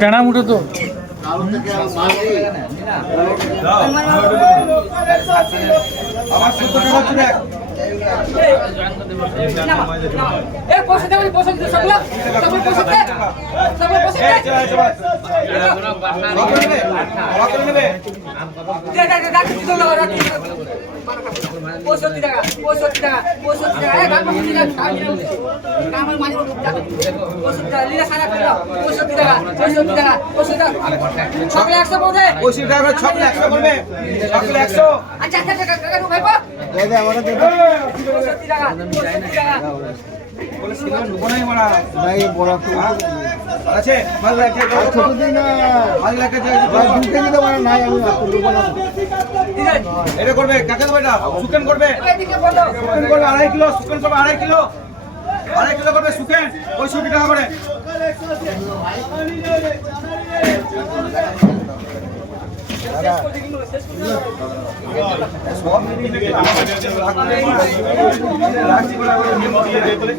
টেনা মুঠো তো আবার 70 টাকা হচ্ছে দেখ এ পয়সা দেবে পয়সা দিতে সবগুলো পয়সা দে সবগুলো পয়সা দে নেবে দে কিছু দাও না 65 টাকা 65 টাকা 65 টাকা এ গান বসে দিলা কামাল মানি 65 টাকা লিলা সারা করে 65 টাকা 65 টাকা 65 টাকা সবগুলো 100 বলবে 80 টাকা করে সবগুলো 100 করবে সবগুলো 100 আচ্ছা টাকা ঢুকাই পা দে দে আমারে দে 65 টাকা 65 টাকা বলে সিনেমা ঢুকো নাই মারা ভাই বড় তো আছে ভাল লাগে ছোট দিন না ভাল লাগে ভাই দুটো দিতে পারে নাই আমি মাত্র দেবো না এটা করবে কাকে দেবে এটা সুকেন করবে এদিকে বলো সুকেন করবে 2.5 কিলো সুকেন করবে 2.5 কিলো 2.5 কিলো করবে সুকেন 65 টাকা করে সব মিটিং থেকে রাখছি বলে